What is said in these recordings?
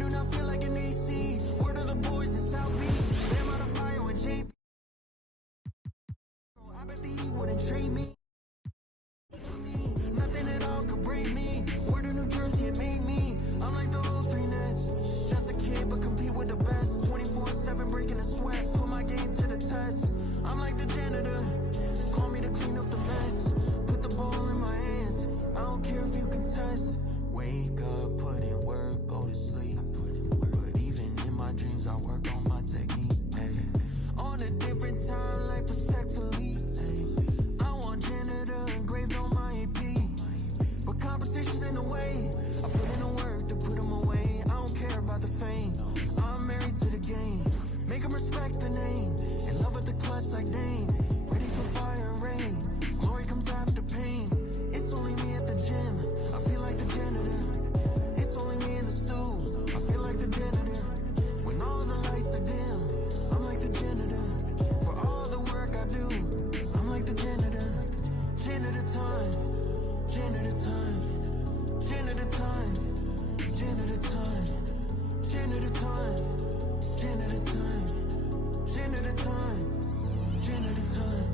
do not feel like an AC. Word of the boys in South Beach. Bam out of bio and JP. I bet the E wouldn't trade me. Nothing at all could break me. Word of New Jersey, it made me. I'm like the old 3ness. Just a kid, but compete with the best. 24/7 breaking the sweat. Put my game to the test. I'm like the janitor. Call me to clean up the mess. Put the ball in my hands. I don't care if you contest. Wake up, put in work, go to sleep. But even in my dreams, I work on my technique. Ay. On a different time, like Protect Philippe. I want janitor engraved on my AP. But competition's in the way. I put in the work to put them away. I don't care about the fame. I'm married to the game. Make them respect the name. In love with the clutch like Dane. Ready for fire and rain. Glory comes after pain. It's only me at the gym. I feel like the janitor. It's only me in the stool. I feel like the janitor. When all the lights are dim, I'm like the janitor. For all the work I do, I'm like the janitor. Janitor time. Janitor time. Janitor time. Janitor time. Janitor time. Janitor time. Janitor time. Janitor time.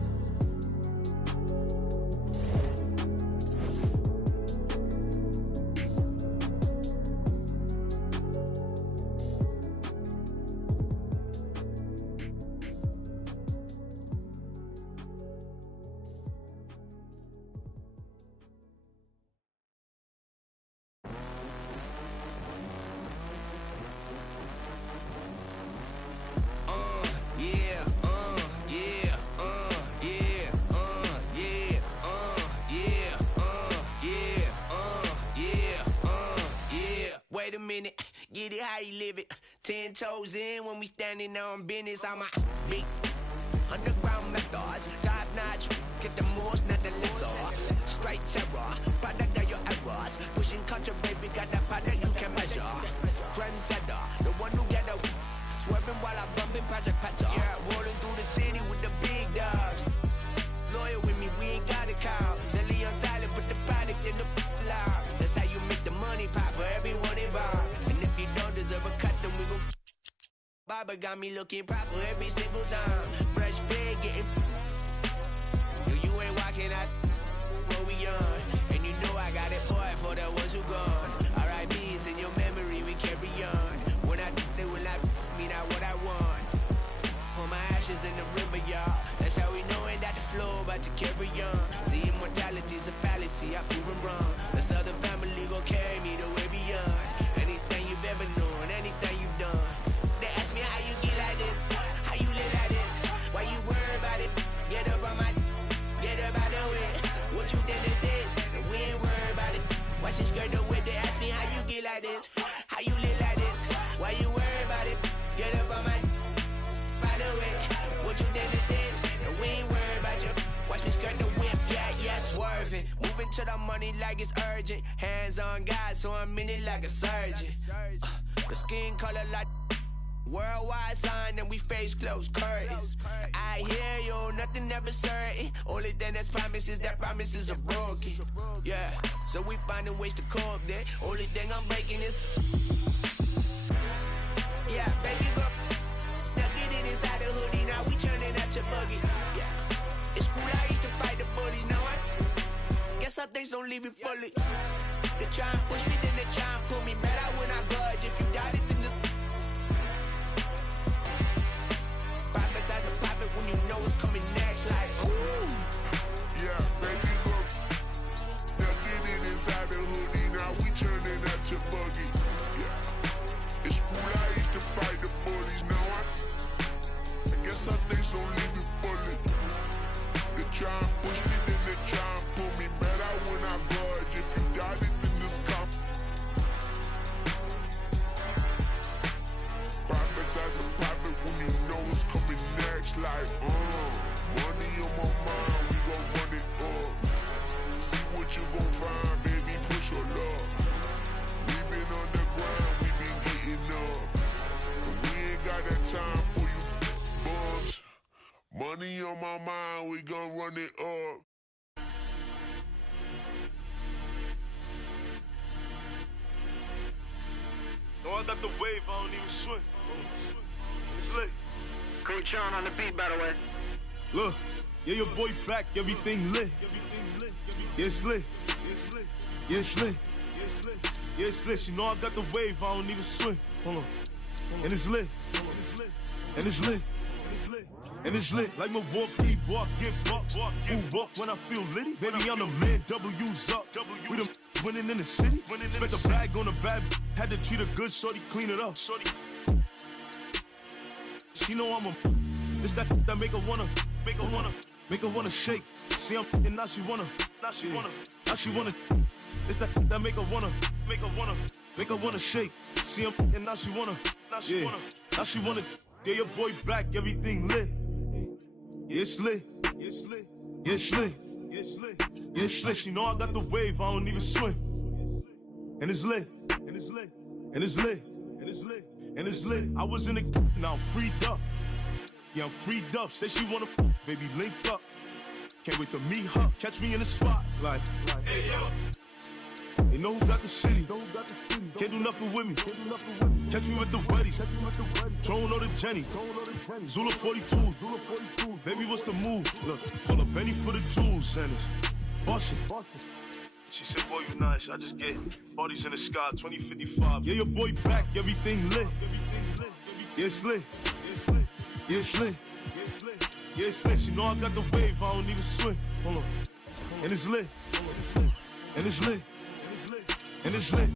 Wait a minute, get it how you live it. 10 toes in when we standing on business. I'm a big underground methods, top notch. Get the moves, not the lesser. Straight terror, product of your errors. Pushing culture, baby, got that product you can measure. Trendsetter, the one who get the swerving while I'm bumping Project Patter. Yeah, rolling through the city with the big dogs. Loyal with me, we ain't got a cow. Silly on silent, put the product in the loud. That's how you make the money pop for everyone involved. And if you don't deserve a cut, then we gon' Baba got me looking proper every single time. Fresh pig getting yo, you ain't walking out what we on. And you know I got it poured for the ones who gone. R.I.P.'s in your memory, we carry on. When I they will not mean out what I want. Pour my ashes in the river, y'all. That's how we knowin' that the flow about to carry on. See, immortality's a fallacy, I prove it wrong. This other family gon' carry me the way beyond. Anything you've ever known, anything you've done. They ask me how you get like this, how you live like this. Why you worry about it? Get up on my, get up out the way. What you think this is? And we ain't worried about it. Watch this skirt the way they ask me how you get like this, how you live like this. Why you worry about it? Get up on my, by the way. What you think this is? And we ain't worried about you. Watch me skirt the whip, yeah, swerving. Moving to the money like it's urgent. Hands on God, so I'm in it like a surgeon. The skin color like worldwide sign, and we face closed curtains. I hear you, nothing ever certain. Only thing that's promised is that promises are broken. Yeah, so we finding ways to cope there. Only thing I'm breaking is yeah, baby girl. Snuck it in inside the hoodie, now we turning out your buggy. Yeah, it's cool, I used to fight the bullies, now I guess some things don't leave me fully. They try and push me, then they try and pull me better when I budge. If you doubt it, then just profits as a profit when you know what's coming next. Like, ooh, yeah, baby girl. Snuck it in inside the hoodie, now we turning out your buggy. Yeah, it's cool, I used to fight the bullies, now I guess some things don't leave me fully. They try and push me, then they try and pull me better when I budge. If you doubt it, then just come. Profits as a profit when you know what's coming next. Like, money on my mind, we gon' run it up. got the wave, I don't even swim. It's lit. Coach Sean on the beat, by the way. Look, yeah, your boy back, everything lit. Yeah, it's lit. Yeah, it's lit. Yeah, it's lit. You know I got the wave, I don't even swim. Hold on. And it's lit. And it's lit. And it's lit. Like Milwaukee, walk, get bucks. Who walk when I feel litty? Baby, I'm the man, W's up. We the winning in the city. Spent the bag on the bad, had to treat her good, shorty, clean it up. She know I'm a, it's that make her wanna shake. See, I'm and now she wanna, it's that make her wanna shake. See, I'm and now she wanna, yeah, your boy back, everything lit. Yeah, it's lit. Yeah, it's lit. Yeah, it's lit. Yeah, it's lit. Yeah, it's lit. You know I got the wave, I don't even swim. And it's lit. And it's lit. And it's lit. And it's lit. And it's lit. I was in the now I'm freed up. Yeah, I'm freed up. Say she wanna baby link up. Can't wait to meet her. Catch me in the spot. Like hey yo. They know who got the city. Can't do nothing with me. Catch me with the buddies. Drone or the Jenny. Zula 42s. Baby, what's the move? Look, call up Benny for the jewels and it's bustin'. She said, boy, you nice. I just get bodies in the sky, 2055. Yeah, your boy back, everything lit. Yeah, it's lit. Yeah, it's lit. Yeah, it's lit. You know I got the wave, I don't even swim. Hold on. And it's lit. And it's lit. And it's lit.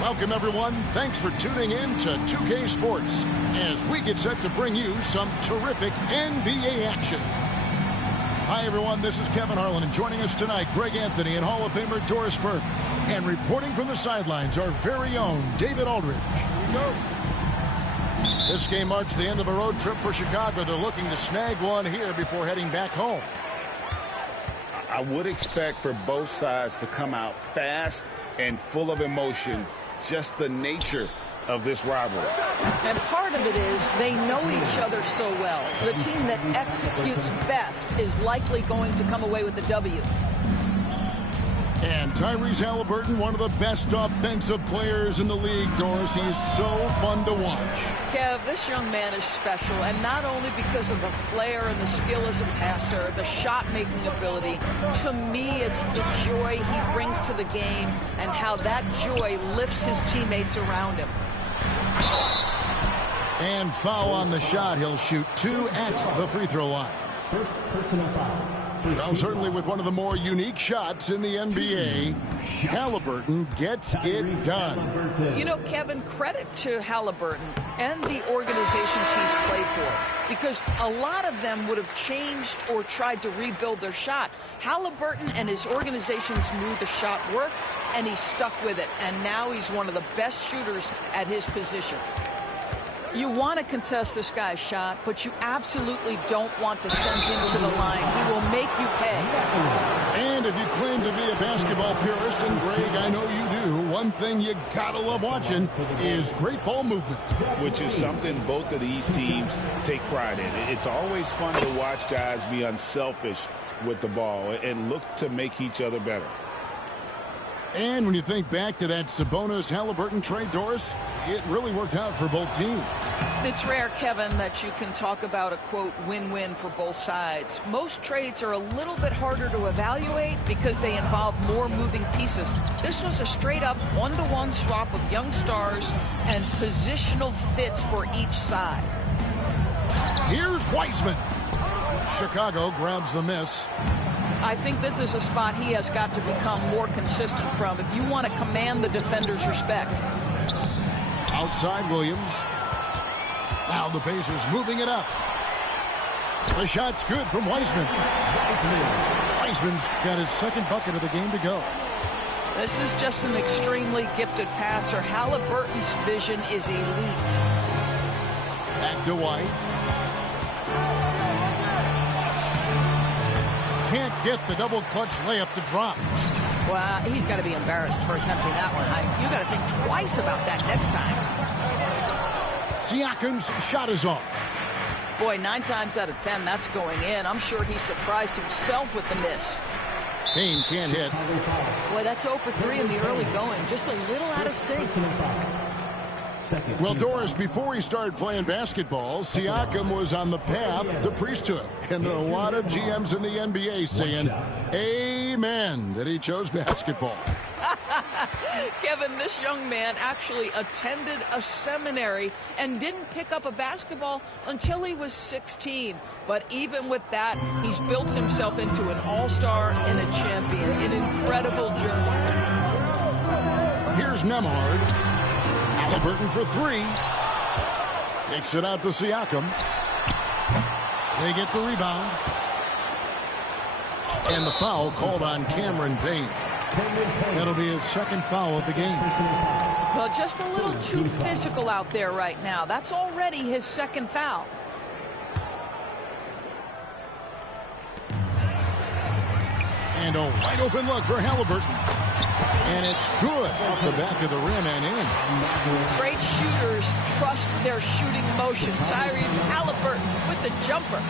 Welcome, everyone. Thanks for tuning in to 2K Sports as we get set to bring you some terrific NBA action. Hi, everyone. This is Kevin Harlan, and joining us tonight, Greg Anthony and Hall of Famer Doris Burke. And reporting from the sidelines, our very own David Aldridge. Here we go. This game marks the end of a road trip for Chicago. They're looking to snag one here before heading back home. I would expect for both sides to come out fast and full of emotion. Just the nature of this rivalry. And part of it is they know each other so well. The team that executes best is likely going to come away with the W. And Tyrese Halliburton, one of the best offensive players in the league, Doris. He is so fun to watch. Kev, this young man is special, and not only because of the flair and the skill as a passer, the shot-making ability. To me, it's the joy he brings to the game and how that joy lifts his teammates around him. And foul on the shot. He'll shoot 2 at the free throw line. First personal foul. Well, certainly with one of the more unique shots in the NBA, Halliburton gets it done. You know, Kevin, credit to Halliburton and the organizations he's played for, because a lot of them would have changed or tried to rebuild their shot. Halliburton and his organizations knew the shot worked, and he stuck with it, and now he's one of the best shooters at his position. You want to contest this guy's shot, but you absolutely don't want to send him to the line. He will make you pay. And if you claim to be a basketball purist, and Greg, I know you do, one thing you gotta love watching is great ball movement. Which is something both of these teams take pride in. It's always fun to watch guys be unselfish with the ball and look to make each other better. And when you think back to that Sabonis-Halliburton trade, Doris, it really worked out for both teams. It's rare, Kevin, that you can talk about a, quote, win-win for both sides. Most trades are a little bit harder to evaluate because they involve more moving pieces. This was a straight-up one-to-one swap of young stars and positional fits for each side. Here's Wiseman. Chicago grabs the miss. I think this is a spot he has got to become more consistent from if you want to command the defender's respect. Outside Williams. Now the Pacers moving it up. The shot's good from Wiseman. Wiseman's got his second bucket of the game to go. This is just an extremely gifted passer. Halliburton's vision is elite. Back to White. Can't get the double clutch layup to drop. Well, he's got to be embarrassed for attempting that one. You got to think twice about that next time. Siakam's shot is off. Boy, 9 times out of 10, that's going in. I'm sure he surprised himself with the miss. Kane can't hit. Boy, that's 0 for 3 in the early going. Just a little out of sync. Well, Doris, before he started playing basketball, Siakam was on the path to priesthood. And there are a lot of GMs in the NBA saying, amen, that he chose basketball. Kevin, this young man actually attended a seminary and didn't pick up a basketball until he was 16. But even with that, he's built himself into an all-star and a champion. An incredible journey. Here's Nemhard. Halliburton for 3. Kicks it out to Siakam. They get the rebound. And the foul called on Cameron Payne. That'll be his second foul of the game. Well, just a little too physical out there right now. That's already his second foul. And a wide open look for Halliburton. And it's good off the back of the rim and in. Great shooters trust their shooting motion. Tyrese Halliburton with the jumper.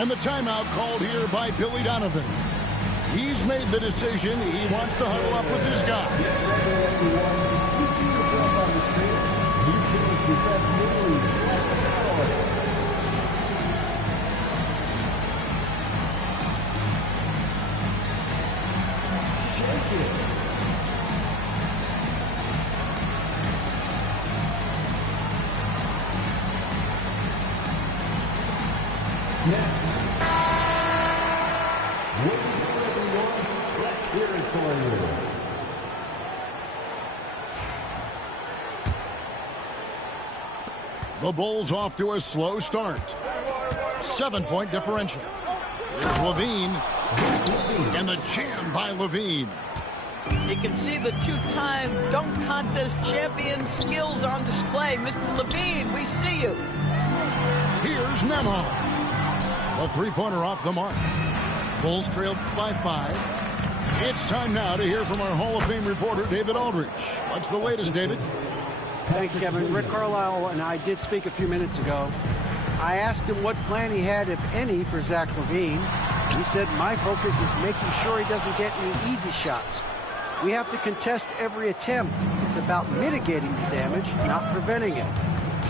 And the timeout called here by Billy Donovan. He's made the decision. He wants to huddle up with his guy. The Bulls off to a slow start. 7-point differential. Here's Levine. And the jam by Levine. You can see the 2-time dunk contest champion skills on display. Mr. Levine, we see you. Here's Nemhard. A 3-pointer off the mark. Bulls trailed by 5. It's time now to hear from our Hall of Fame reporter, David Aldridge. What's the latest, David? Thanks, Kevin. Rick Carlisle and I did speak a few minutes ago. I asked him what plan he had, if any, for Zach LaVine. He said, my focus is making sure he doesn't get any easy shots. We have to contest every attempt. It's about mitigating the damage, not preventing it.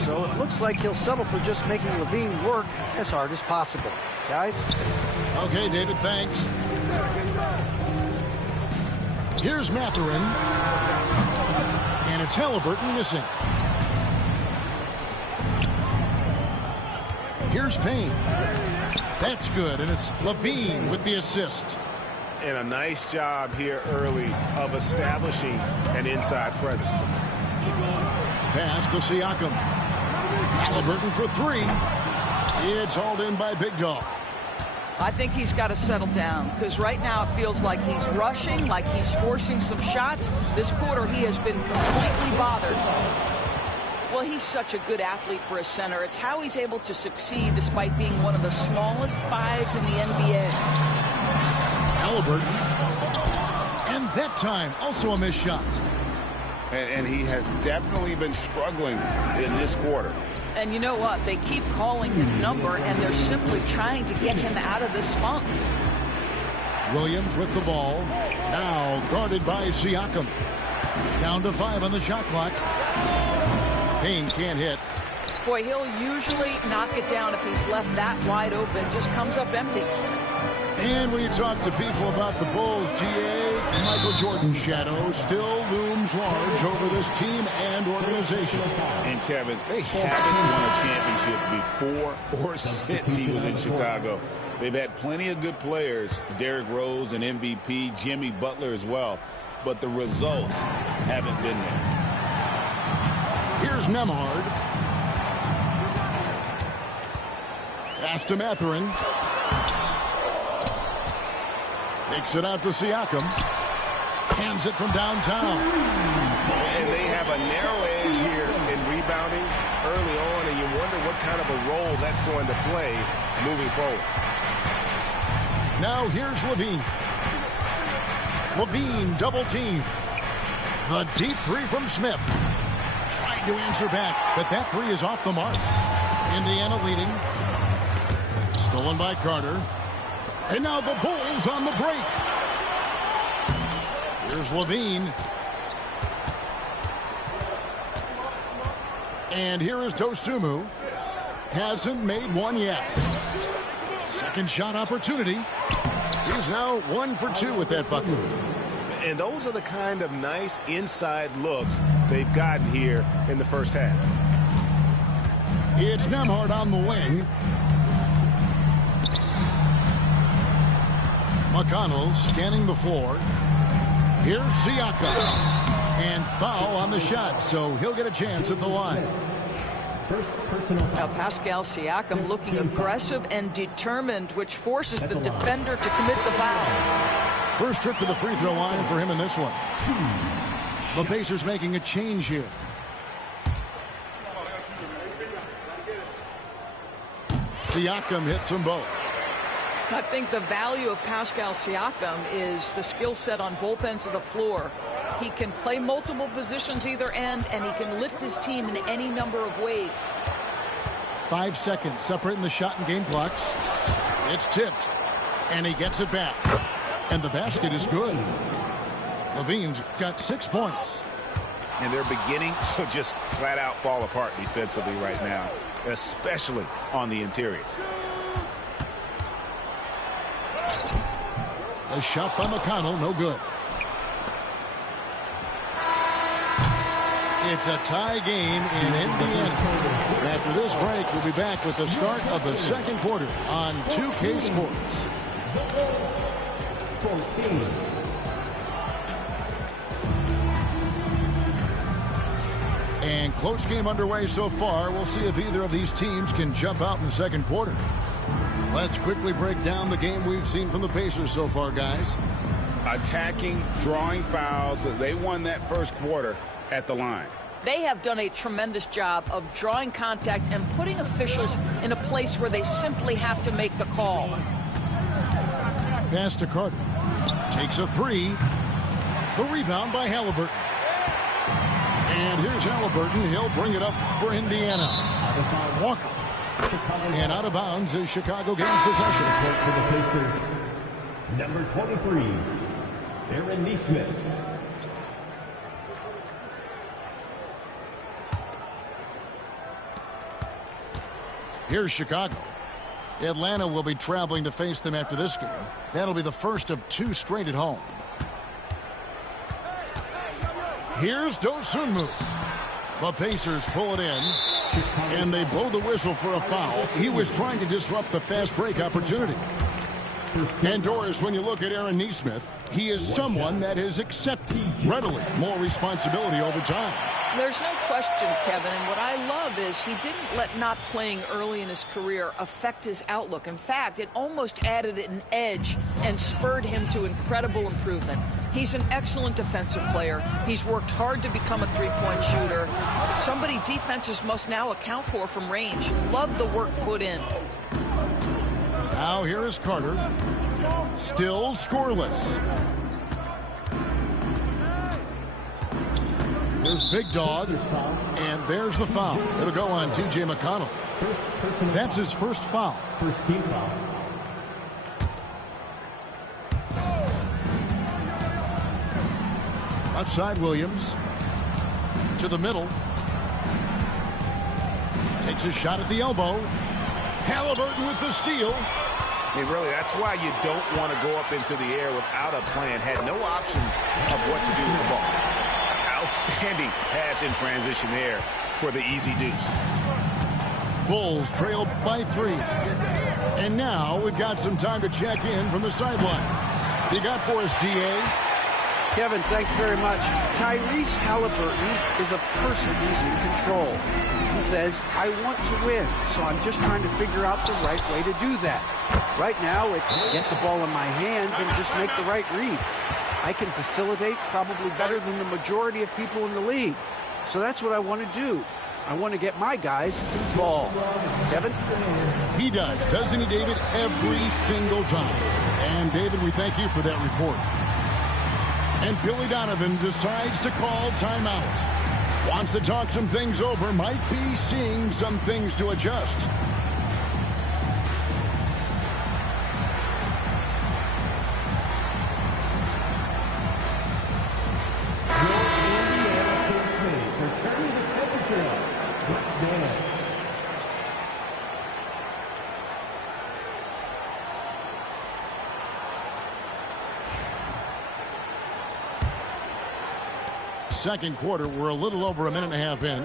So it looks like he'll settle for just making LaVine work as hard as possible. Guys? Okay, David, thanks. Here's Mathurin. And it's Halliburton missing. Here's Payne. That's good, and it's Levine with the assist. And a nice job here early of establishing an inside presence. Pass to Siakam. Halliburton for 3. It's hauled in by Big Dog. I think he's got to settle down because right now it feels like he's rushing, like he's forcing some shots. This quarter he has been completely bothered. Well, he's such a good athlete for a center. It's how he's able to succeed despite being one of the smallest 5s in the NBA. Halliburton. And that time, also a missed shot. And he has definitely been struggling in this quarter. And you know what? They keep calling his number, and they're simply trying to get him out of this funk. Williams with the ball. Now guarded by Siakam. Down to 5 on the shot clock. Payne can't hit. Boy, he'll usually knock it down if he's left that wide open. Just comes up empty. And when you talk to people about the Bulls, GA, Michael Jordan's shadow still looms large over this team and organization. And Kevin, they haven't won a championship before or since he was in Chicago. They've had plenty of good players, Derrick Rose, an MVP, Jimmy Butler as well, but the results haven't been there. Here's Nemhard. Pass to Mathurin. Takes it out to Siakam. Hands it from downtown. And they have a narrow edge here in rebounding early on, and you wonder what kind of a role that's going to play moving forward. Now here's Levine. Levine double team. The deep three from Smith. Trying to answer back, but that three is off the mark. Indiana leading. Stolen by Carter. And now the Bulls on the break. Here's Levine. And here is Dosunmu. Hasn't made one yet. Second shot opportunity. He's now 1 for 2 with that bucket. And those are the kind of nice inside looks they've gotten here in the first half. It's Nembhard on the wing. McConnell scanning the floor. Here's Siakam. And foul on the shot, so he'll get a chance at the line. Now Pascal Siakam looking aggressive and determined, which forces the defender to commit the foul. First trip to the free throw line for him in this one. The Pacers making a change here. Siakam hits them both. I think the value of Pascal Siakam is the skill set on both ends of the floor. He can play multiple positions either end, and he can lift his team in any number of ways. 5 seconds separating the shot and game clocks. It's tipped, and he gets it back. And the basket is good. Levine's got 6 points. And they're beginning to just flat out fall apart defensively right now, especially on the interior. A shot by McConnell, no good. It's a tie game in Indiana. After this break, we'll be back with the start of the second quarter on 2K Sports. And close game underway so far. We'll see if either of these teams can jump out in the second quarter. Let's quickly break down the game we've seen from the Pacers so far, guys. Attacking, drawing fouls. They won that first quarter at the line. They have done a tremendous job of drawing contact and putting officials in a place where they simply have to make the call. Pass to Carter. Takes a three. The rebound by Halliburton. And here's Halliburton. He'll bring it up for Indiana. Walker. And out of bounds as Chicago gains possession. For the Pacers, number 23, Aaron Nesmith. Here's Chicago. Atlanta will be traveling to face them after this game. That'll be the first of 2 straight at home. Here's Dosunmu. The Pacers pull it in, and they blow the whistle for a foul. He was trying to disrupt the fast break opportunity. And Doris, when you look at Aaron Nesmith, he is someone that has accepted readily more responsibility over time. There's no question, Kevin, and what I love is he didn't let not playing early in his career affect his outlook. In fact, it almost added an edge and spurred him to incredible improvement. He's an excellent defensive player. He's worked hard to become a three-point shooter. It's somebody defenses must now account for from range. Love the work put in. Now here is Carter. Still scoreless. There's Big Dog, and there's the foul. It'll go on TJ McConnell. That's his first foul. First team foul. Left side, Williams. To the middle. Takes a shot at the elbow. Halliburton with the steal. I mean, really, that's why you don't want to go up into the air without a plan. Had no option of what to do with the ball. Outstanding pass in transition there for the easy deuce. Bulls trail by 3. And now we've got some time to check in from the sidelines. You got for us, DA? Kevin, thanks very much. Tyrese Halliburton is a person who's in control. He says, I want to win, so I'm just trying to figure out the right way to do that. Right now, it's get the ball in my hands and just make the right reads. I can facilitate probably better than the majority of people in the league. So that's what I want to do. I want to get my guys the ball. Kevin? He does, doesn't he, David? Every single time. And, David, we thank you for that report. And Billy Donovan decides to call timeout. Wants to talk some things over, might be seeing some things to adjust. Second quarter, we're a little over a minute and a half in.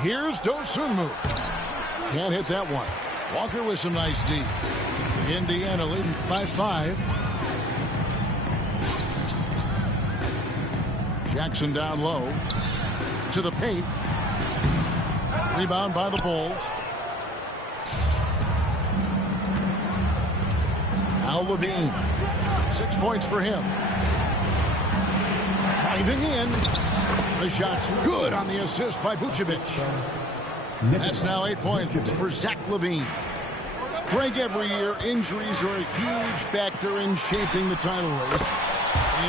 Here's Dosunmu. Can't hit that one. Walker with some nice D. Indiana leading by 5. Jackson down low. To the paint. Rebound by the Bulls. Al Levine. 6 points for him. Driving in. The shot's good on the assist by Vucevic. That's now 8 points for Zach LaVine. Break every year, injuries are a huge factor in shaping the title race.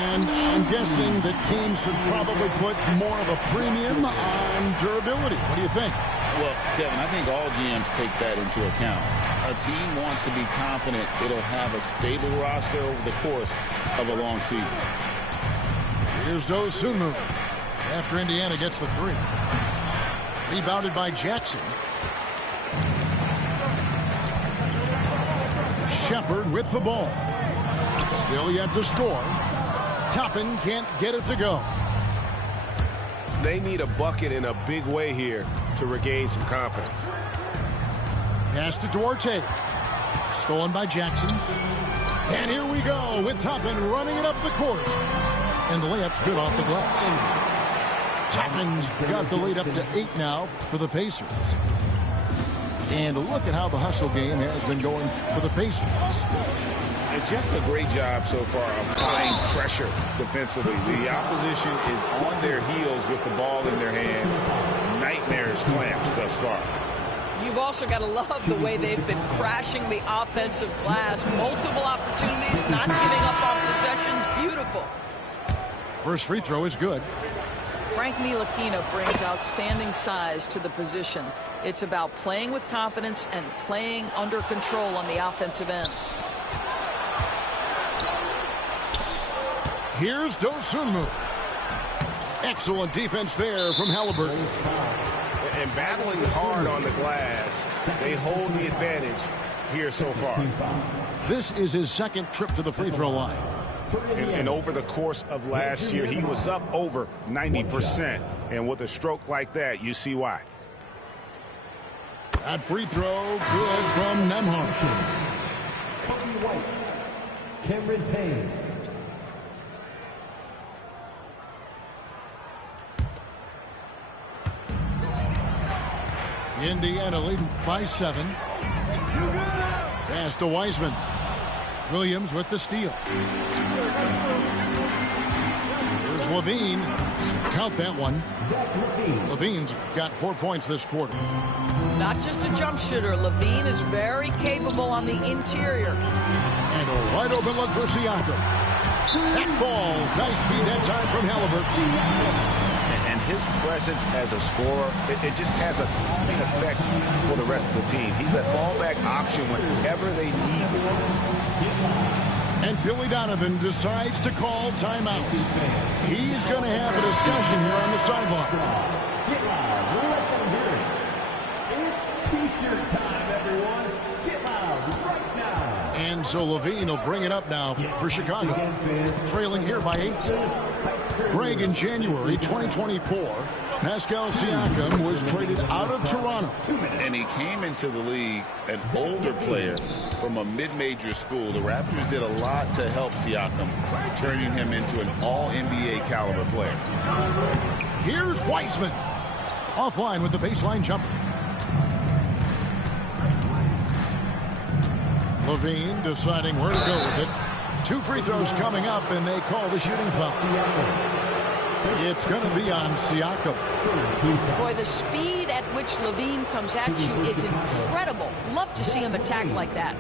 And I'm guessing that teams should probably put more of a premium on durability. What do you think? Well, Kevin, I think all GMs take that into account. A team wants to be confident it'll have a stable roster over the course of a long season. Here's Dosunmu after Indiana gets the 3. Rebounded by Jackson. Shepard with the ball. Still yet to score. Toppin can't get it to go. They need a bucket in a big way here to regain some confidence. Pass to Duarte. Stolen by Jackson. And here we go with Toppin running it up the court. And the layup's good off the glass. Toppin's got the lead up to 8 now for the Pacers. And look at how the hustle game has been going for the Pacers. And just a great job so far applying pressure defensively. The opposition is on their heels with the ball in their hand. Nightmares clamps thus far. You've also got to love the way they've been crashing the offensive glass. Multiple opportunities, not giving up on possessions. Beautiful. First free throw is good. Frank Ntilikina brings outstanding size to the position. It's about playing with confidence and playing under control on the offensive end. Here's Dosunmu. Excellent defense there from Halliburton. And battling hard on the glass, they hold the advantage here so far. This is his second trip to the free throw line. And over the course of last year, he was up over 90%. And with a stroke like that, you see why. That free throw good from Nembhard. Cameron Payne. Indiana leading by 7. Pass to Wiseman. Williams with the steal. Here's Levine. Count that one. Levine's got 4 points this quarter. Not just a jump shooter. Levine is very capable on the interior. And a wide open look for Siakam. That falls. Nice feed that time from Halliburton. And his presence as a scorer, it just has a calming effect for the rest of the team. He's a fallback option whenever they need him. And Billy Donovan decides to call timeout. He's going to have a discussion here on the sideline. Get loud. Let them hear it. It's T-shirt time, everyone. Get loud right now. And so Levine will bring it up now for Chicago. Trailing here by 8. Greg, in January 2024, Pascal Siakam was traded out of Toronto. And he came into the league an older player from a mid-major school. The Raptors did a lot to help Siakam, turning him into an all-NBA caliber player. Here's Wiseman. Offline with the baseline jumper. Levine deciding where to go with it. 2 free throws coming up, and they call the shooting foul. It's going to be on Siakam. Boy, the speed at which Levine comes at you is incredible. Love to see him attack like that.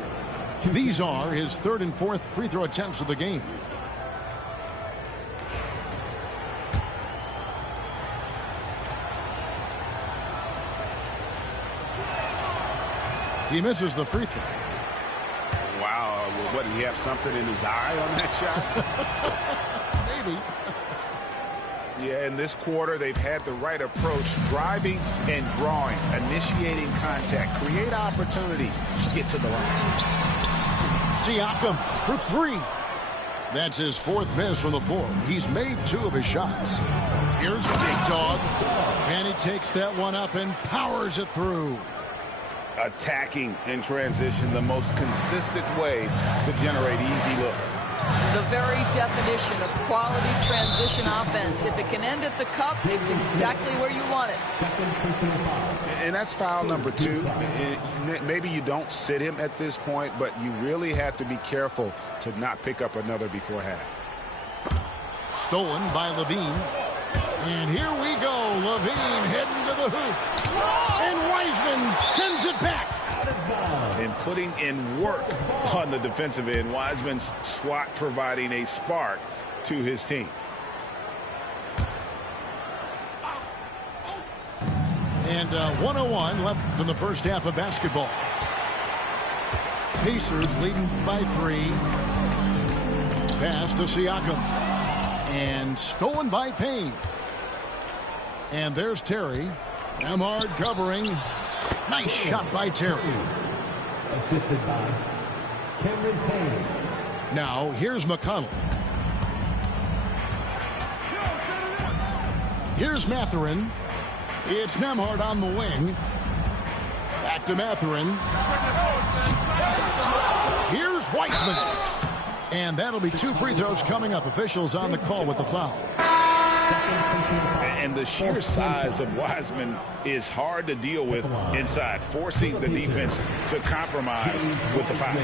These are his 3rd and 4th free throw attempts of the game. He misses the free throw. Wow, what, did he have something in his eye on that shot? Maybe. Yeah, in this quarter, they've had the right approach, driving and drawing, initiating contact, create opportunities, get to the line. Siakam for 3. That's his 4th miss from the floor. He's made 2 of his shots. Here's Big Dog. And he takes that one up and powers it through. Attacking in transition, the most consistent way to generate easy looks. The very definition of quality transition offense. If it can end at the cup, it's exactly where you want it. And that's foul number 2. Maybe you don't sit him at this point, but you really have to be careful to not pick up another before half. Stolen by Levine. And here we go. Levine heading to the hoop. And Wiseman sends it back. And putting in work on the defensive end. Wiseman's swat providing a spark to his team. And 101 left from the first half of basketball. Pacers leading by 3. Pass to Siakam. And stolen by Payne. And there's Terry. Emard covering. Nice shot by Terry. Assisted by Cameron Payne. Now here's McConnell. Here's Mathurin. It's Nembhard on the wing. Back to Mathurin. Here's Wiseman. And that'll be 2 free throws coming up. Officials on the call with the foul. And the sheer size of Wiseman is hard to deal with inside, forcing the defense to compromise with the foul.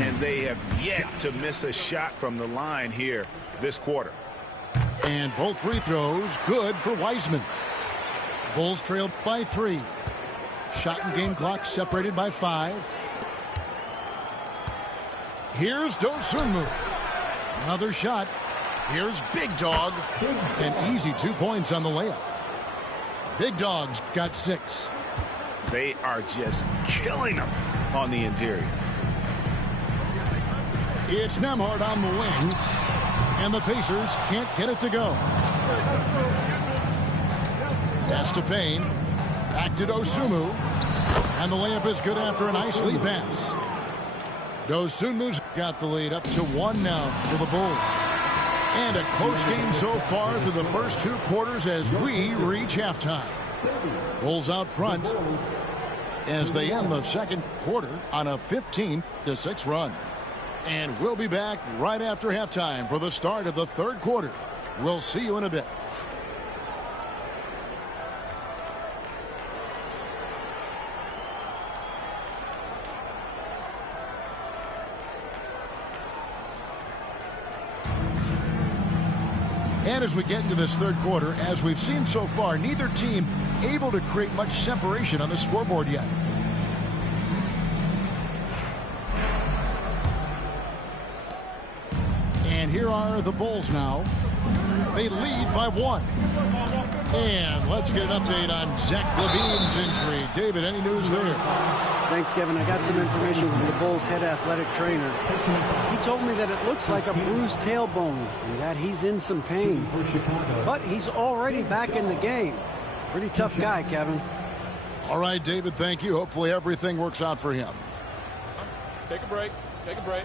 And they have yet to miss a shot from the line here this quarter. And both free throws good for Wiseman. Bulls trailed by 3. Shot and game clock separated by 5. Here's Dosunmu. Another shot. Here's Big Dog. An easy 2 points on the layup. Big Dog's got 6. They are just killing them on the interior. It's Nembhard on the wing. And the Pacers can't get it to go. Pass to Payne. Back to Dosunmu. And the layup is good after a nice lead pass. Dosunmu's got the lead up to 1 now for the Bulls. And a close game so far through the first 2 quarters as we reach halftime. Bulls out front as they end the second quarter on a 15-6 run. And we'll be back right after halftime for the start of the 3rd quarter. We'll see you in a bit. And as we get into this 3rd quarter, as we've seen so far, neither team able to create much separation on the scoreboard yet. And here are the Bulls now. They lead by 1. And let's get an update on Zach LaVine's injury. David, any news there? Thanks, Kevin. I got some information from the Bulls' head athletic trainer. He told me that it looks like a bruised tailbone and that he's in some pain. But he's already back in the game. Pretty tough guy, Kevin. All right, David, thank you. Hopefully everything works out for him. Take a break. Take a break.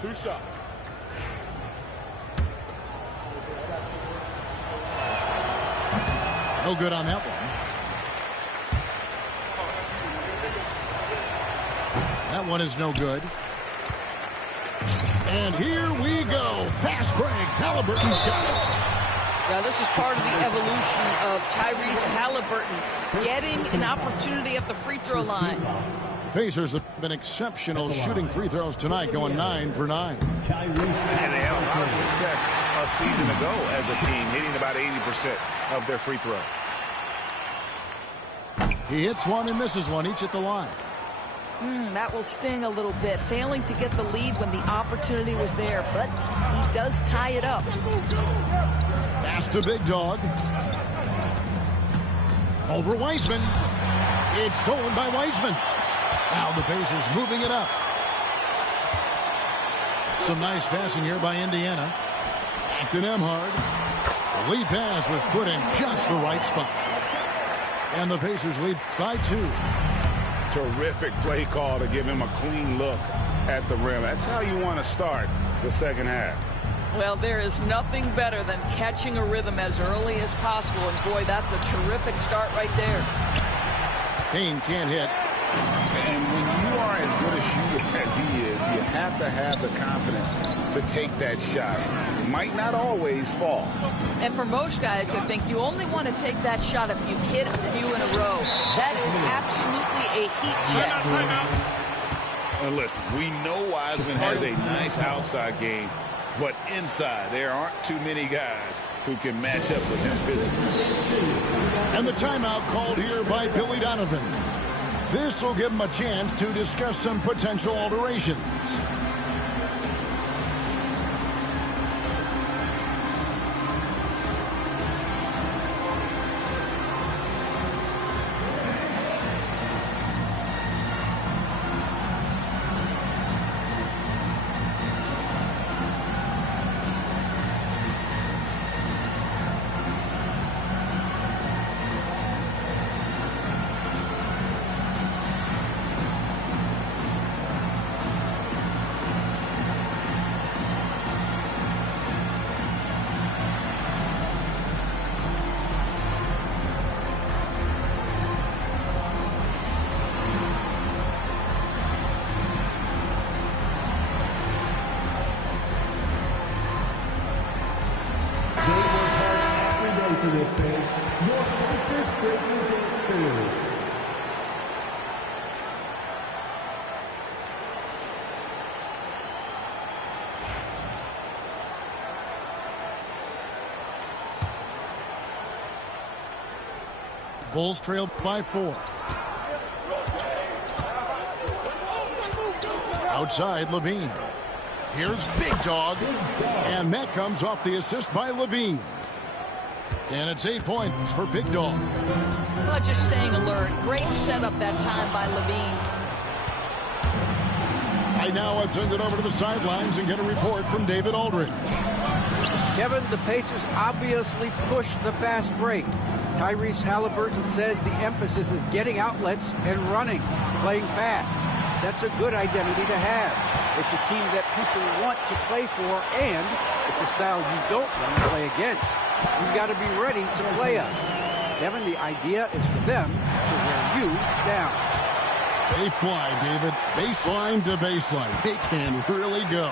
2 shots. No good on that one. That one is no good. And here we go. Fast break. Halliburton's got it. Yeah, this is part of the evolution of Tyrese Halliburton getting an opportunity at the free throw line. Pacers have been exceptional shooting free throws tonight, going 9 for 9. And they had a lot of success a season ago as a team, hitting about 80% of their free throws. He hits one and misses one, each at the line. That will sting a little bit, failing to get the lead when the opportunity was there, but he does tie it up. Pass to Big Dog. Over Wiseman. It's stolen by Wiseman. Now the Pacers moving it up. Some nice passing here by Indiana. Back to Nembhard. The lead pass was put in just the right spot. And the Pacers lead by 2. Terrific play call to give him a clean look at the rim. That's how you want to start the second half. Well, there is nothing better than catching a rhythm as early as possible. And, boy, that's a terrific start right there. Payne can't hit. And when you are as good a shooter as he is, you have to have the confidence to take that shot. It might not always fall. And for most guys, I think you only want to take that shot if you've hit a few in a row. That is absolutely a heat check. And listen, we know Wiseman has a nice outside game, but inside there aren't too many guys who can match up with him physically. And the timeout called here by Billy Donovan. This will give him a chance to discuss some potential alterations. This stage, your Pacers breaking dance crew. Bulls trail by 4. Outside, Levine. Here's Big Dog. And that comes off the assist by Levine. And it's 8 points for Big Dog. Well, just staying alert. Great setup that time by Levine. Right now, let's send it over to the sidelines and get a report from David Aldridge. Kevin, the Pacers obviously pushed the fast break. Tyrese Halliburton says the emphasis is getting outlets and running, playing fast. That's a good identity to have. It's a team that people want to play for, and it's a style you don't want to play against. You've got to be ready to play us. Kevin, the idea is for them to wear you down. They fly, David. Baseline to baseline. They can really go.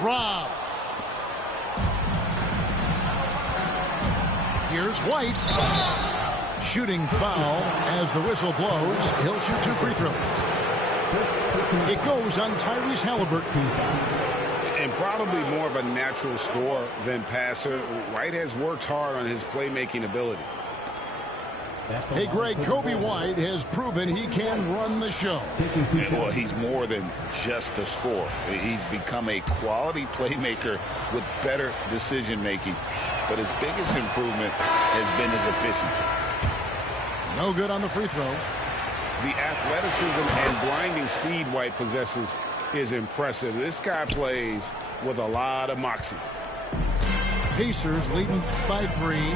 Rob. Here's White. Shooting foul as the whistle blows. He'll shoot 2 free throws. It goes on Tyrese Halliburton. And probably more of a natural scorer than passer. White has worked hard on his playmaking ability. Hey, Greg, Kobe White has proven he can run the show. Well, he's more than just a scorer. He's become a quality playmaker with better decision-making. But his biggest improvement has been his efficiency. No good on the free throw. The athleticism and blinding speed White possesses is impressive. This guy plays with a lot of moxie. Pacers leading by 3.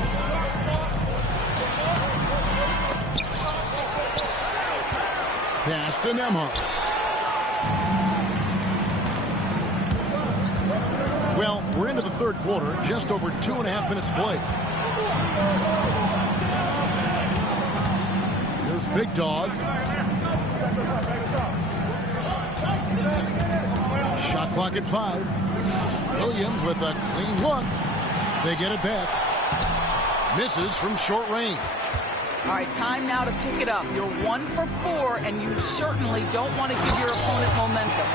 Pass to Nembhard. Well, we're into the third quarter, just over 2.5 minutes played. Here's Big Dog. Shot clock at 5. Williams with a clean look. They get it back. Misses from short range. All right, time now to pick it up. You're 1 for 4, and you certainly don't want to give your opponent momentum.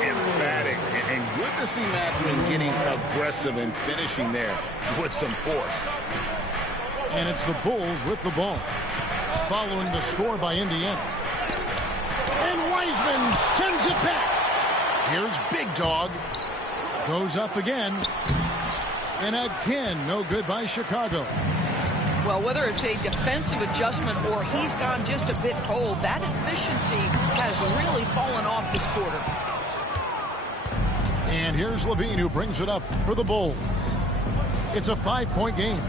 Emphatic. And good to see Matthew getting aggressive and finishing there with some force. And it's the Bulls with the ball. Following the score by Indiana. And Wiseman sends it back. Here's Big Dog. Goes up again. And again, no good by Chicago. Well, whether it's a defensive adjustment or he's gone just a bit cold, that efficiency has really fallen off this quarter. And here's Levine, who brings it up for the Bulls. It's a 5-point game.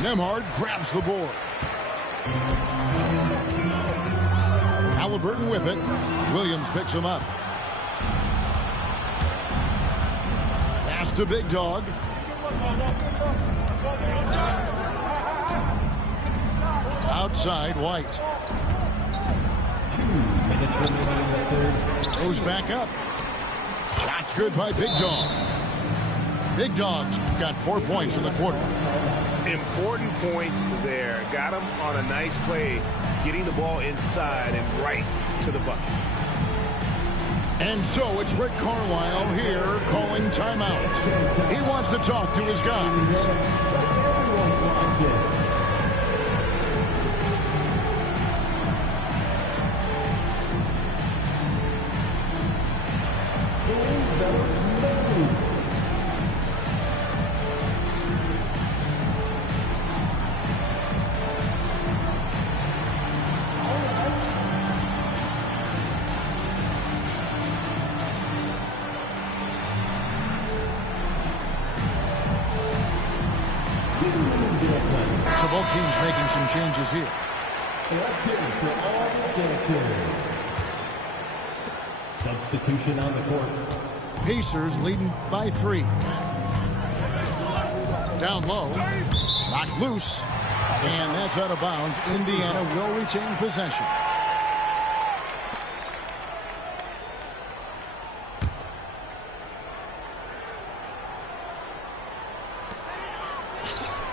Nembhard grabs the board. Halliburton with it. Williams picks him up. Pass to Big Dog. Outside, White. 2 minutes remaining in the third. Goes back up. Shot's good by Big Dog. Big Dog's got 4 points in the quarter. Important points there. Got him on a nice play, getting the ball inside and right to the bucket. And so it's Rick Carlisle here calling timeout. He wants to talk to his guys. So both teams making some changes here. Substitution on the court. Pacers leading by 3. Down low. Knocked loose. And that's out of bounds. Indiana will retain possession.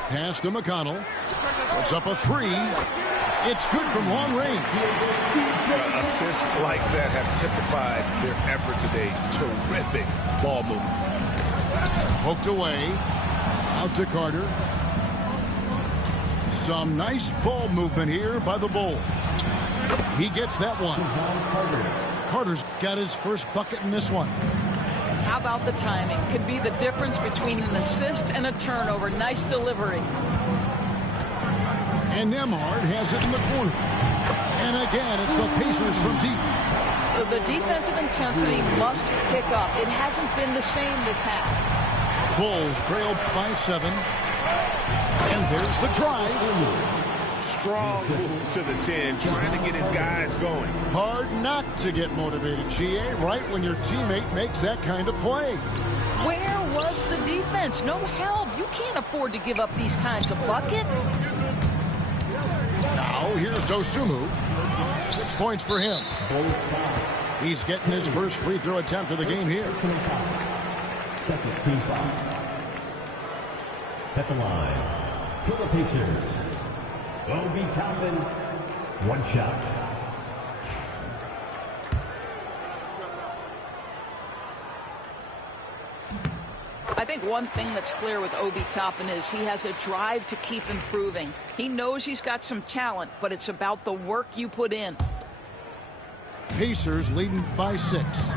Pass to McConnell. Puts up a 3. It's good from long range. Assists like that have typified their effort today. Terrific ball movement. Poked away. Out to Carter. Some nice ball movement here by the Bulls. He gets that one. Carter's got his first bucket in this one. How about the timing? Could be the difference between an assist and a turnover. Nice delivery. And Nembhard has it in the corner. And again, it's the Pacers from deep. The defensive intensity must pick up. It hasn't been the same this half. Bulls trail by 7. And there's the drive. Strong move to the 10, trying to get his guys going. Hard not to get motivated, GA, right when your teammate makes that kind of play. Where was the defense? No help. You can't afford to give up these kinds of buckets. Now, here's Dosunmu. 6 points for him. He's getting his first free throw attempt of the game here. Second team foul. At the line for the Pacers, Obi Toppin, 1 shot. I think one thing that's clear with Obi Toppin is he has a drive to keep improving. He knows he's got some talent, but it's about the work you put in. Pacers leading by 6.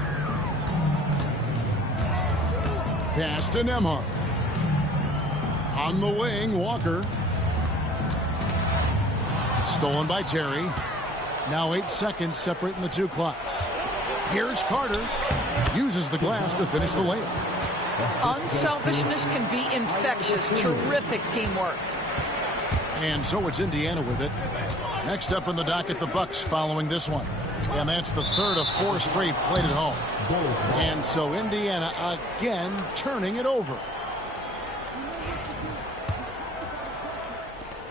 Pass to Nembhard. On the wing, Walker. Stolen by Terry. Now 8 seconds separating the 2 clocks. Here's Carter. Uses the glass to finish the layup. Unselfishness can be infectious. Terrific teamwork. And so it's Indiana with it. Next up in the docket, the Bucks following this one. And that's the third of 4 straight played at home. And so Indiana again turning it over.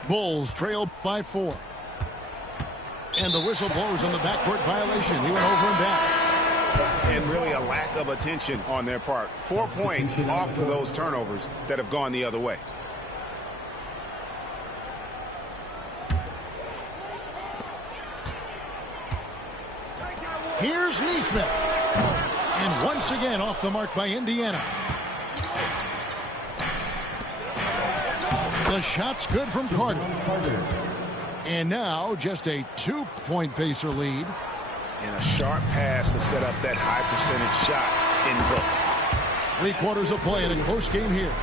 Bulls trail by 4. And the whistle blows on the backcourt violation. He went over and back. And really a lack of attention on their part. 4 points off of those turnovers that have gone the other way. Here's Neesmith. And once again off the mark by Indiana. The shot's good from Carter. And now just a 2-point Pacer lead. And a sharp pass to set up that high percentage shot in hook. 3/4 of play in a close game here.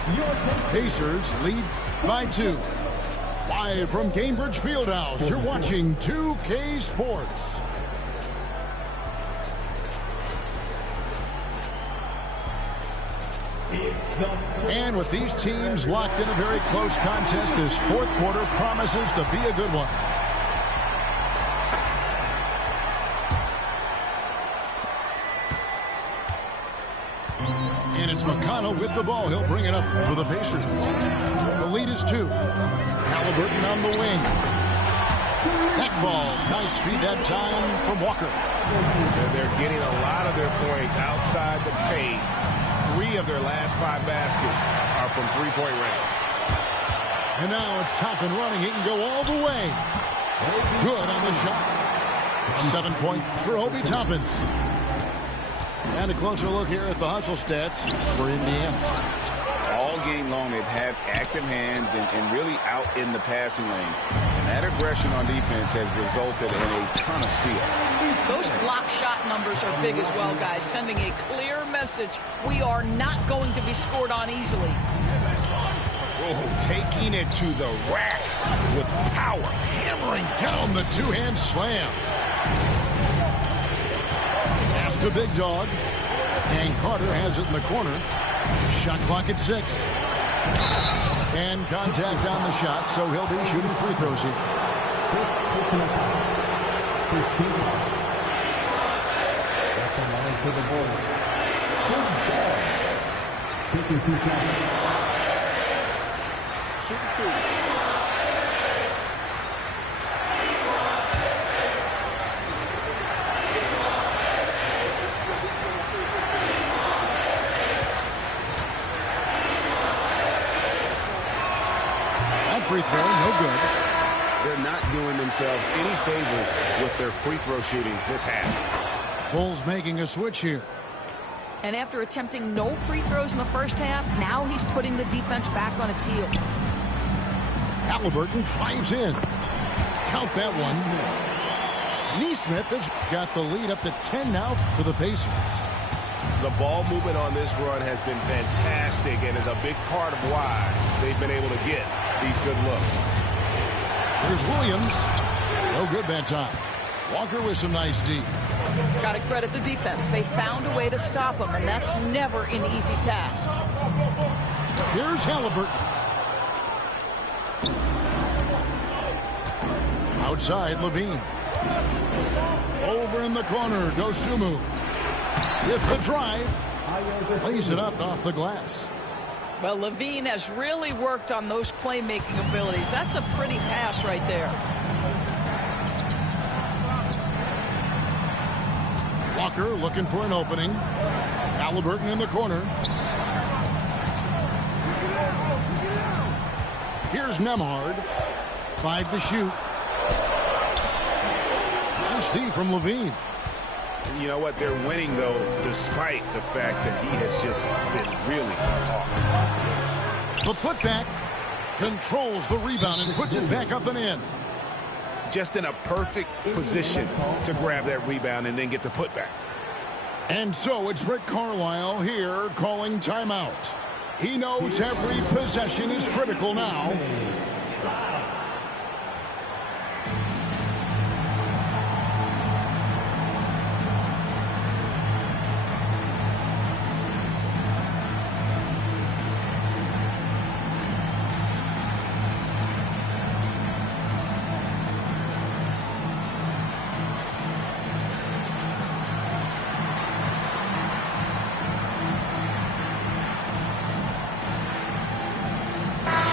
Pacers lead by 2. Live from Cambridge Fieldhouse, you're watching 2K Sports. And with these teams locked in a very close contest, this 4th quarter promises to be a good one. And it's McConnell with the ball. He'll bring it up for the Pacers. The lead is 2. Halliburton on the wing. That falls. Nice feed that time from Walker. They're getting a lot of their points outside the paint. 3 of their last 5 baskets are from 3-point range. And now it's top and running. He can go all the way. Good on the shot. 7 points for Obi Toppin. And a closer look here at the hustle stats for Indiana. All game long, they've had active hands and really out in the passing lanes. And that aggression on defense has resulted in a ton of steals. Those block shot numbers are big as well, guys, sending a clear message. We are not going to be scored on easily. Oh, taking it to the rack with power, hammering down the 2-hand slam. Pass to Big Dog. And Carter has it in the corner. Shot clock at 6. And contact on the shot, so he'll be shooting free throws here. First team. That's the line for the Bulls. Taking 2 shots. Shooting 2. Free throw, no good. They're not doing themselves any favors with their free throw shooting this half. Bulls making a switch here. And after attempting no free throws in the first half, now he's putting the defense back on its heels. Halliburton drives in. Count that one. Neesmith has got the lead up to 10 now for the Pacers. The ball movement on this run has been fantastic and is a big part of why they've been able to get these good looks. Here's Williams. No good that time. Walker with some nice D. Got to credit the defense. They found a way to stop him, and that's never an easy task. Here's Halliburton. Outside, Levine. Over in the corner, Dosunmu. With the drive, lays it up off the glass. Well, Levine has really worked on those playmaking abilities. That's a pretty pass right there. Walker looking for an opening. Halliburton in the corner. Here's Nemhard. 5 to shoot. Nice D from Levine. You know what? They're winning, though, despite the fact that he has just been really off. The putback controls the rebound and puts it back up and in. Just in a perfect position to grab that rebound and then get the putback. And so it's Rick Carlisle here calling timeout. He knows every possession is critical now.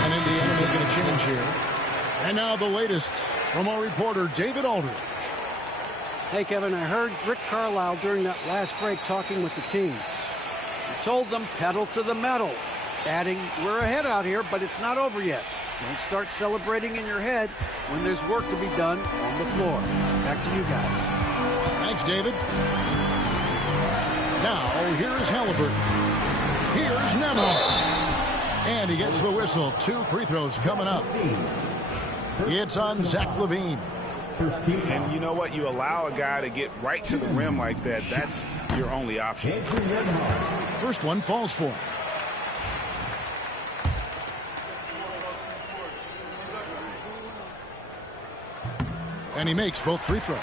And Indiana making a change here. And now the latest from our reporter, David Aldridge. Hey, Kevin, I heard Rick Carlisle during that last break talking with the team. He told them pedal to the metal, adding, we're ahead out here, but it's not over yet. Don't start celebrating in your head when there's work to be done on the floor. Back to you guys. Thanks, David. Now, here's Halliburton. Here's Nembhard. And he gets the whistle. 2 free throws coming up. It's on Zach LaVine. And you know what? You allow a guy to get right to the rim like that. That's your only option. First one falls for him. And he makes both free throws.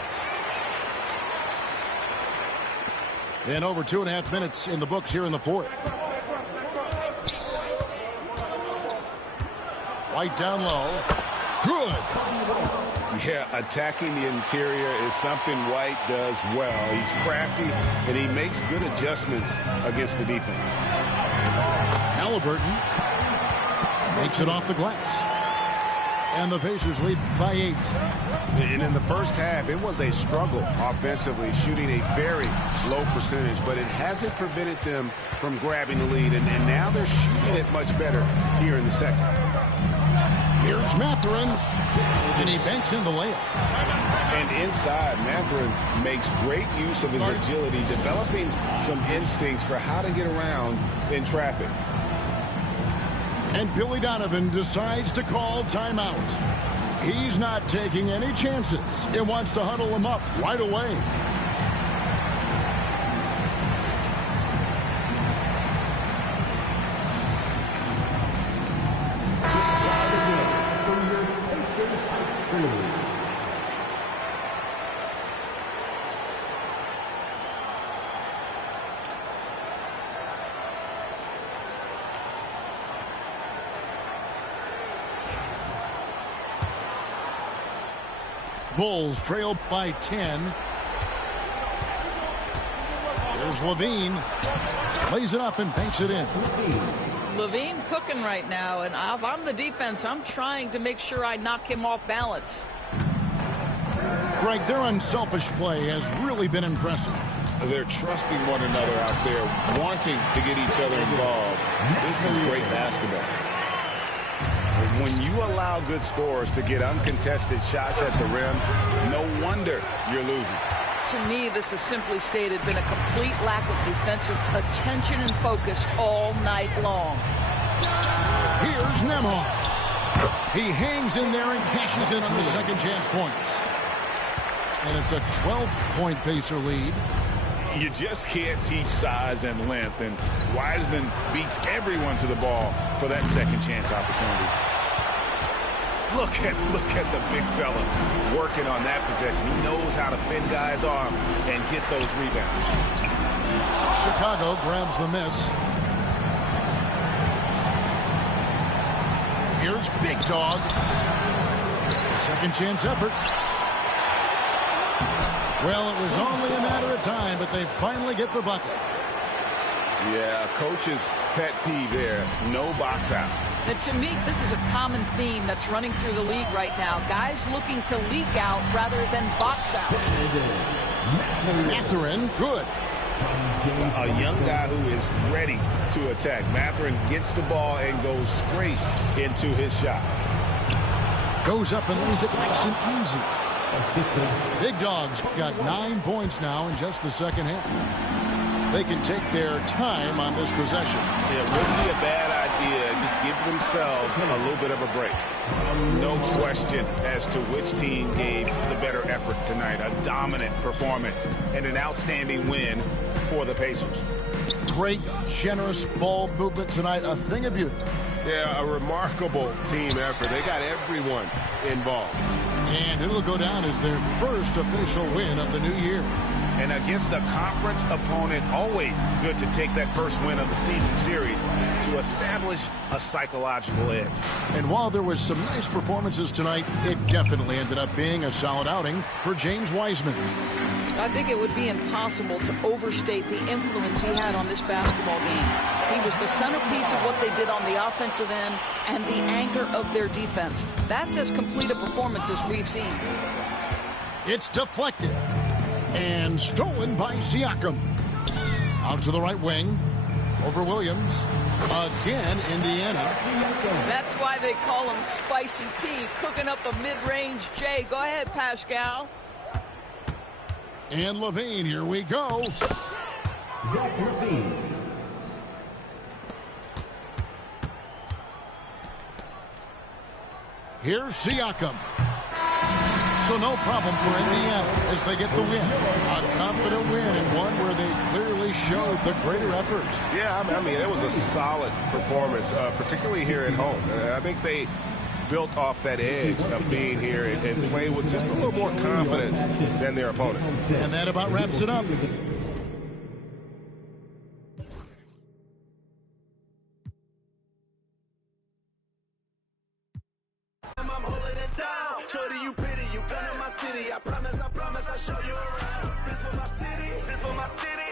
And over 2.5 minutes in the books here in the fourth. White down low. Good. Yeah, attacking the interior is something White does well. He's crafty, and he makes good adjustments against the defense. Halliburton makes it off the glass. And the Pacers lead by 8. And in the first half, it was a struggle offensively, shooting a very low percentage, but it hasn't prevented them from grabbing the lead, and now they're shooting it much better here in the second. Here's Mathurin, and he banks in the layup. And inside, Mathurin makes great use of his agility, developing some instincts for how to get around in traffic. And Billy Donovan decides to call timeout. He's not taking any chances. He wants to huddle them up right away. Bulls trail by 10. Here's LaVine. Lays it up and banks it in. LaVine cooking right now, and if I'm the defense, I'm trying to make sure I knock him off balance. Greg, their unselfish play has really been impressive. They're trusting one another out there, wanting to get each other involved. This is great basketball. When you allow good scorers to get uncontested shots at the rim, no wonder you're losing. To me, this has simply stated been a complete lack of defensive attention and focus all night long. Here's Nembhard. He hangs in there and cashes in on the second chance points. And it's a 12-point Pacer lead. You just can't teach size and length, and Wiseman beats everyone to the ball for that second chance opportunity. Look at the big fella working on that possession. He knows how to fend guys off and get those rebounds. Chicago grabs the miss. Here's Big Dog. Second chance effort. Well, it was only a matter of time, but they finally get the bucket. Yeah, coach's pet peeve there. No box out. And to me, this is a common theme that's running through the league right now. Guys looking to leak out rather than box out. Mathurin, good. A young guy who is ready to attack. Mathurin gets the ball and goes straight into his shot. Goes up and lays it nice and easy. Big Dog's got 9 points now in just the second half. They can take their time on this possession. It wouldn't be a bad idea. Just give themselves a little bit of a break. No question as to which team gave the better effort tonight. A dominant performance and an outstanding win for the Pacers. Great, generous ball movement tonight. A thing of beauty. Yeah, a remarkable team effort. They got everyone involved. And it'll go down as their first official win of the new year. And against a conference opponent, always good to take that first win of the season series to establish a psychological edge. And while there was some nice performances tonight, it definitely ended up being a solid outing for James Wiseman. I think it would be impossible to overstate the influence he had on this basketball game. He was the centerpiece of what they did on the offensive end and the anchor of their defense. That's as complete a performance as we've seen. It's deflected and stolen by Siakam. Out to the right wing. Over Williams. Again, Indiana. That's why they call him Spicy P, cooking up a mid-range J. Go ahead, Pascal. And Levine, here we go. Zach Levine. Here's Siakam. So no problem for Indiana as they get the win. A confident win and one where they clearly showed the greater effort. Yeah, I mean, it was a solid performance, particularly here at home. I think they built off that edge of being here and play with just a little more confidence than their opponent. And that about wraps it up. Shorty, you pretty, you been in my city. I promise, I show you around. This for my city, this for my city.